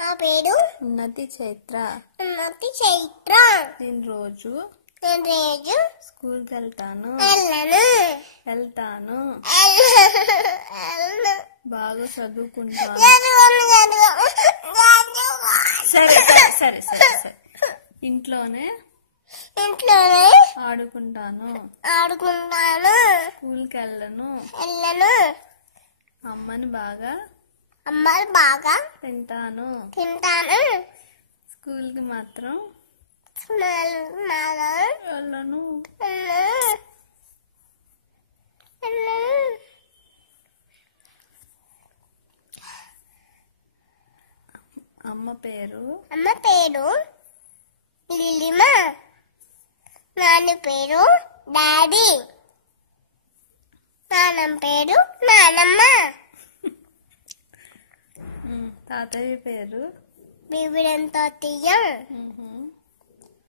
నా పేరు ఉన్నతి చైత్ర. ఉన్నతి చైత్ర. నేను రోజు స్కూల్కి వెళ్తాను. బాగా చదువుకుంటాను. సరే సరే సరే సరే. ఇంట్లోనే ఆడుకుంటాను. స్కూల్కి వెళ్ళను. అమ్మని బాగా తింటాను. స్కూల్కి మాత్రం వెళ్ళను. అమ్మ పేరు లిలిమా. నాన్న పేరు డాడీ. నాన్నమ్మ పేరు నానమ్మ. తాతయ్య పేరు బిబిడంతో తీయం.